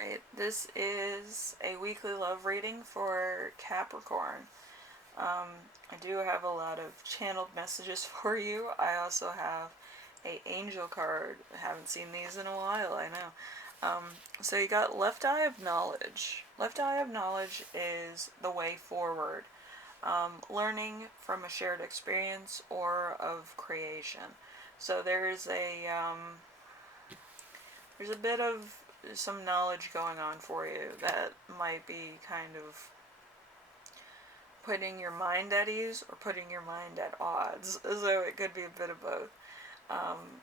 Alright, this is a weekly love reading for Capricorn. I do have a lot of channeled messages for you. I also have a angel card. I haven't seen these in a while, I know. So you got Left Eye of Knowledge. Left Eye of Knowledge is the way forward. Learning from a shared experience or of creation. So there's a bit of some knowledge going on for you that might be kind of putting your mind at ease or putting your mind at odds. So it could be a bit of both.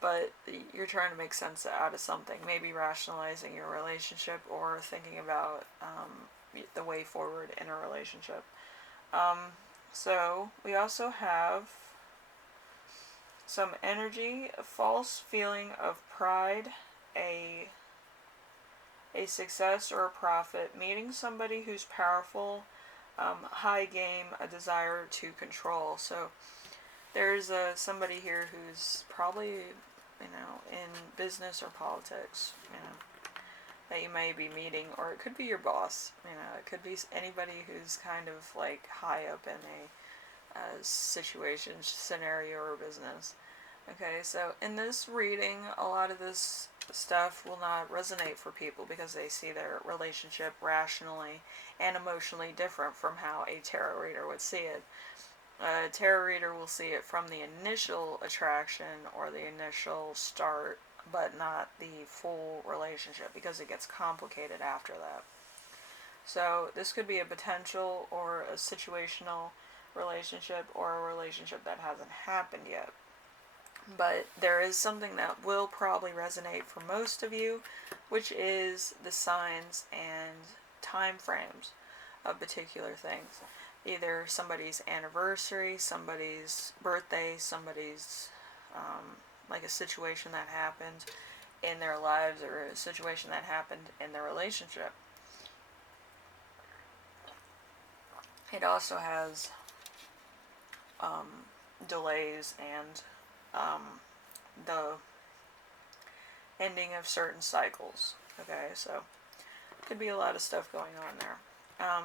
But you're trying to make sense out of something, maybe rationalizing your relationship or thinking about the way forward in a relationship. So we also have some energy, a false feeling of pride, a success or a profit, meeting somebody who's powerful, high game, a desire to control. So there's somebody here who's probably, in business or politics, that you may be meeting, or it could be your boss. It could be anybody who's kind of like high up in a situation, scenario, or business. Okay, so in this reading, a lot of this stuff will not resonate for people because they see their relationship rationally and emotionally different from how a tarot reader would see it. A tarot reader will see it from the initial attraction or the initial start, but not the full relationship because it gets complicated after that. So this could be a potential or a situational relationship or a relationship that hasn't happened yet. But there is something that will probably resonate for most of you, which is the signs and time frames of particular things. Either somebody's anniversary, somebody's birthday, somebody's like a situation that happened in their lives or a situation that happened in their relationship. It also has delays and the ending of certain cycles. Okay, so could be a lot of stuff going on there.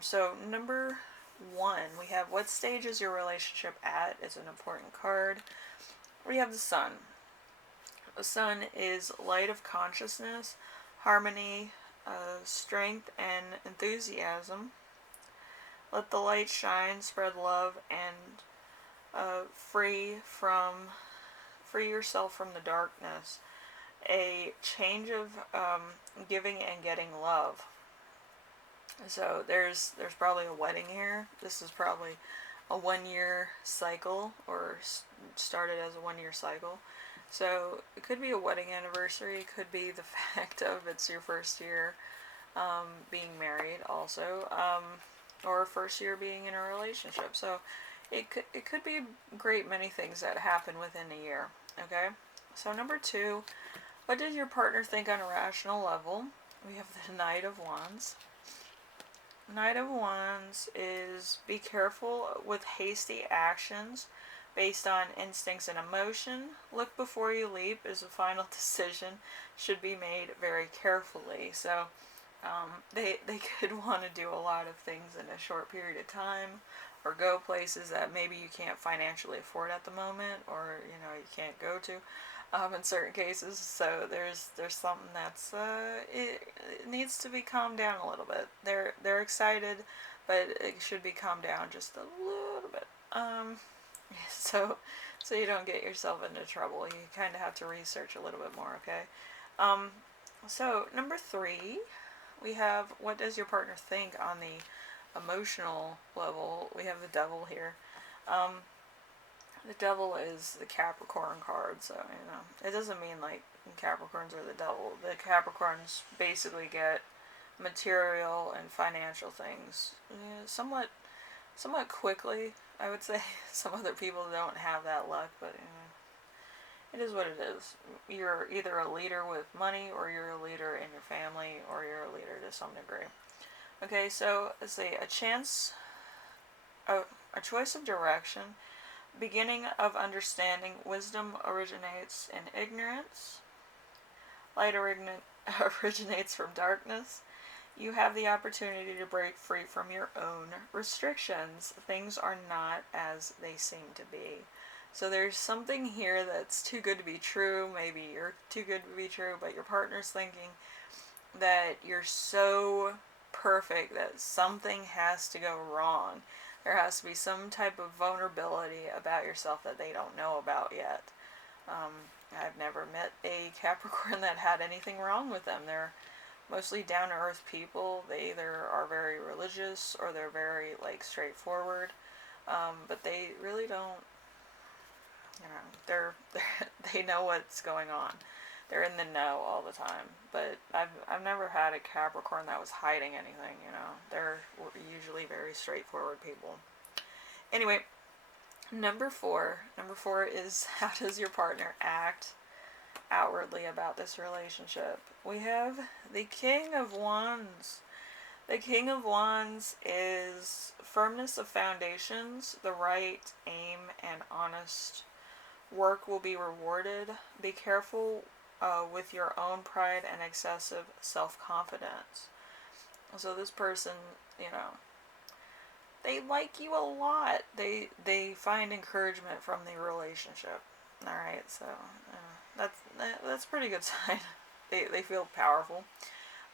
So number 1, we have what stage is your relationship at? It's an important card. We have the Sun. The Sun is light of consciousness, harmony, strength, and enthusiasm. Let the light shine, spread love, and free yourself from the darkness. A change of giving and getting love. So there's probably a wedding here. This is probably a 1-year cycle, or started as a 1-year cycle. So it could be a wedding anniversary. It could be the fact of it's your first year being married also, or first year being in a relationship. So it could be a great many things that happen within a year. Okay, so number 2, what does your partner think on a rational level? We have the Knight of Wands. Knight of Wands is be careful with hasty actions based on instincts and emotion. Look before you leap, as a final decision should be made very carefully. So they could want to do a lot of things in a short period of time, or go places that maybe you can't financially afford at the moment, or you can't go to in certain cases. So there's something that's it needs to be calmed down a little bit. They're excited, but it should be calmed down just a little bit. So you don't get yourself into trouble. You kind of have to research a little bit more. Okay. So number 3, we have what does your partner think on the emotional level. We have the Devil here. The Devil is the Capricorn card, so it doesn't mean like Capricorns are the devil. The Capricorns basically get material and financial things somewhat quickly, I would say. Some other people don't have that luck, but it is what it is. You're either a leader with money, or you're a leader in your family, or you're a leader to some degree. Okay, so let's see, a choice of direction, beginning of understanding, wisdom originates in ignorance, light originates from darkness, you have the opportunity to break free from your own restrictions. Things are not as they seem to be. So there's something here that's too good to be true. Maybe you're too good to be true, but your partner's thinking that you're so perfect that something has to go wrong. There has to be some type of vulnerability about yourself that they don't know about yet. I've never met a Capricorn that had anything wrong with them. They're mostly down to earth people. They either are very religious or they're very like straightforward. But they really don't, you know, they know what's going on. They're in the know all the time. But I've never had a Capricorn that was hiding anything, you know. They're usually very straightforward people. Anyway, number four is, how does your partner act outwardly about this relationship? We have the King of Wands. The King of Wands is firmness of foundations. The right aim and honest work will be rewarded. Be careful with your own pride and excessive self-confidence. So this person, you know, they like you a lot. They find encouragement from the relationship. All right, so that's a pretty good sign. They feel powerful.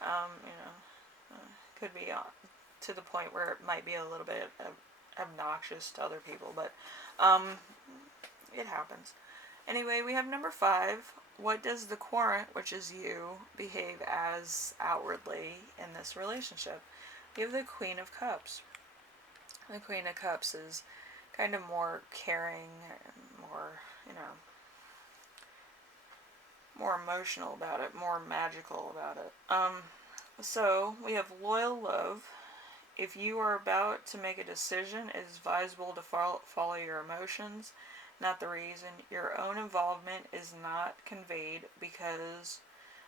You know, could be to the point where it might be a little bit obnoxious to other people, but it happens. Anyway, we have number 5. What does the Querent, which is you, behave as outwardly in this relationship? You have the Queen of Cups. The Queen of Cups is kind of more caring, more, you know, more emotional about it, more magical about it. So we have loyal love. If you are about to make a decision, it is advisable to follow your emotions, not the reason. Your own involvement is not conveyed because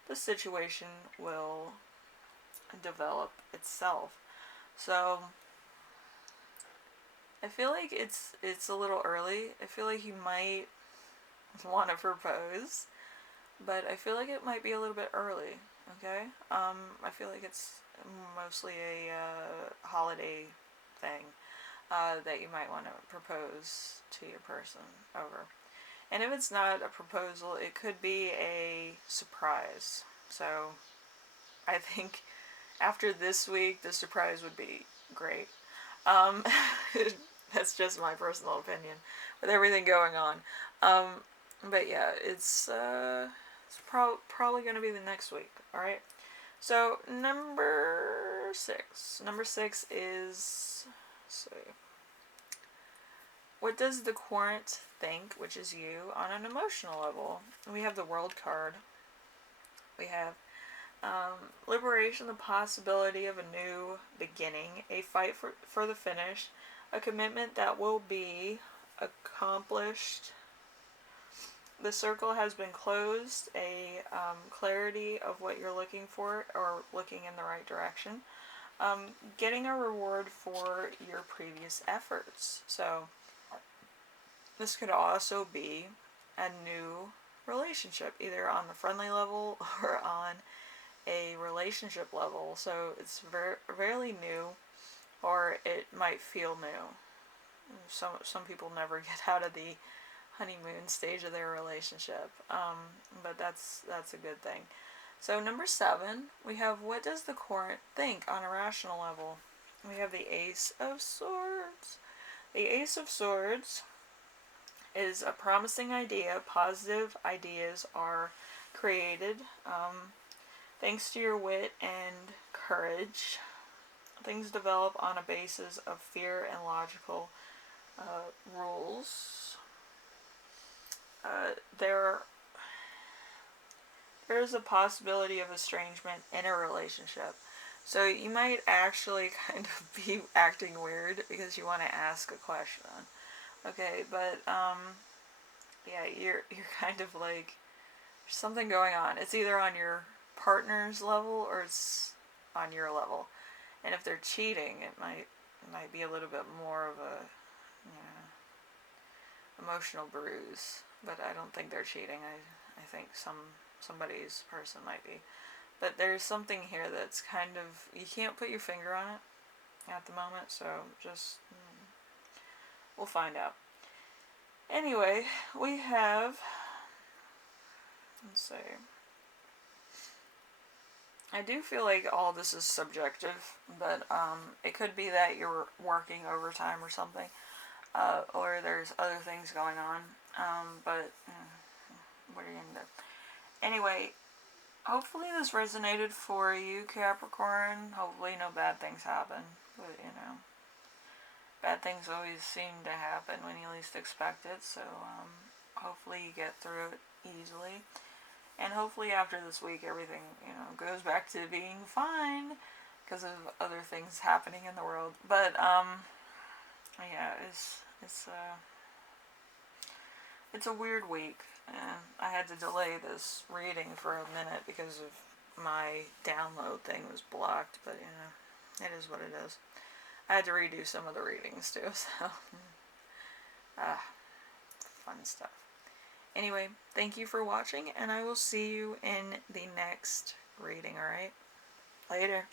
the situation will develop itself. So I feel like it's a little early. I feel like you might want to propose, but I feel like it might be a little bit early. Okay? I feel like it's mostly a holiday thing that you might want to propose to your person over. And if it's not a proposal, it could be a surprise. So I think after this week, the surprise would be great. That's just my personal opinion with everything going on. But yeah, it's probably going to be the next week. All right. So number 6. Number 6 is, let's see. What does the Querent think, which is you, on an emotional level? We have the World card. We have liberation, the possibility of a new beginning, a fight for the finish, a commitment that will be accomplished. The circle has been closed, a clarity of what you're looking for or looking in the right direction. Getting a reward for your previous efforts. So this could also be a new relationship, either on the friendly level or on a relationship level. So it's rarely new, or it might feel new. Some people never get out of the honeymoon stage of their relationship, but that's a good thing. So number 7, we have, what does the Querent think on a rational level? We have the Ace of Swords. The Ace of Swords is a promising idea. Positive ideas are created thanks to your wit and courage. Things develop on a basis of fear and logical rules. There's a possibility of estrangement in a relationship. So you might actually kind of be acting weird because you want to ask a question. Okay, but yeah, you're kind of like, there's something going on. It's either on your partner's level or it's on your level. And if they're cheating, it might be a little bit more of a, you know, emotional bruise. But I don't think they're cheating. I think somebody's person might be. But there's something here that's kind of, you can't put your finger on it at the moment, so just, we'll find out. Anyway, we have, let's see, I do feel like all this is subjective, but it could be that you're working overtime or something, or there's other things going on, but what are you gonna do? Anyway, hopefully this resonated for you, Capricorn. Hopefully no bad things happen, but you know, bad things always seem to happen when you least expect it, so hopefully you get through it easily. And hopefully after this week everything, you know, goes back to being fine because of other things happening in the world. But yeah, it's a weird week, and I had to delay this reading for a minute because of my download thing was blocked, but you know, it is what it is. I had to redo some of the readings too, so fun stuff. Anyway, thank you for watching, and I will see you in the next reading, alright? Later.